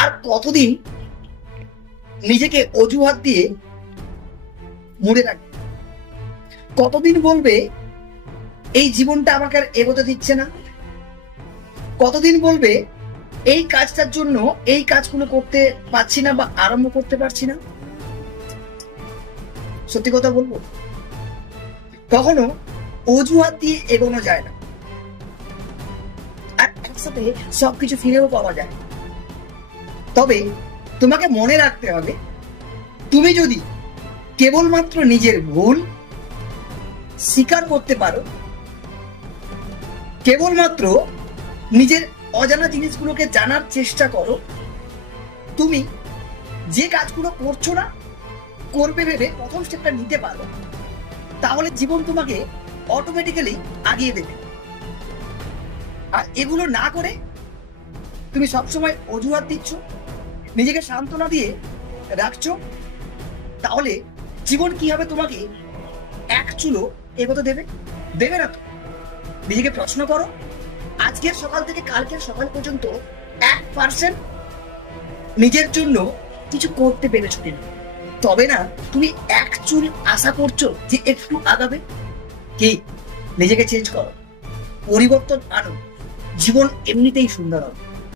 আর কতদিন নিজেকে অজুহাত দিয়ে মুড়ে রাখবে? কতদিন বলবে এই জীবনটা আমাকে আর এগোতে দিচ্ছে না? কতদিন বলবে এই কাজটার জন্য এই কাজগুলো করতে পারছি না বা আরম্ভ করতে পারছি না? সত্যি কথা বলবো, কখনো অজুহাত দিয়ে এগোনো যায় না, আর একসাথে সবকিছু ফিরেও পাওয়া যায়। তবে তোমাকে মনে রাখতে হবে, তুমি যদি কেবলমাত্র নিজের ভুল স্বীকার করতে পারো, কেবলমাত্র নিজের অজানা জিনিসগুলোকে জানার চেষ্টা করো, তুমি যে কাজগুলো করছো না করবে ভেবে প্রথম স্টেপটা নিতে পারো, তাহলে জীবন তোমাকে অটোমেটিক্যালি আগিয়ে দেবে। আর এগুলো না করে তুমি সবসময় অজুহাত দিচ্ছ, নিজেকে সান্ত্বনা দিয়ে রাখছো, তাহলে জীবন কিভাবে তোমাকে এক চুলো এগোতে দেবে? দেবে না তো। নিজেকে প্রশ্ন করো, আজকের সকাল থেকে কালকের সকাল পর্যন্ত 1% নিজের জন্য কিছু করতে পেরেছো কিনা? তবে না তুমি এক চুল আশা করছো যে একটু আগাবে। কি, নিজেকে চেঞ্জ করো, পরিবর্তন আনো, জীবন এমনিতেই সুন্দর হবে।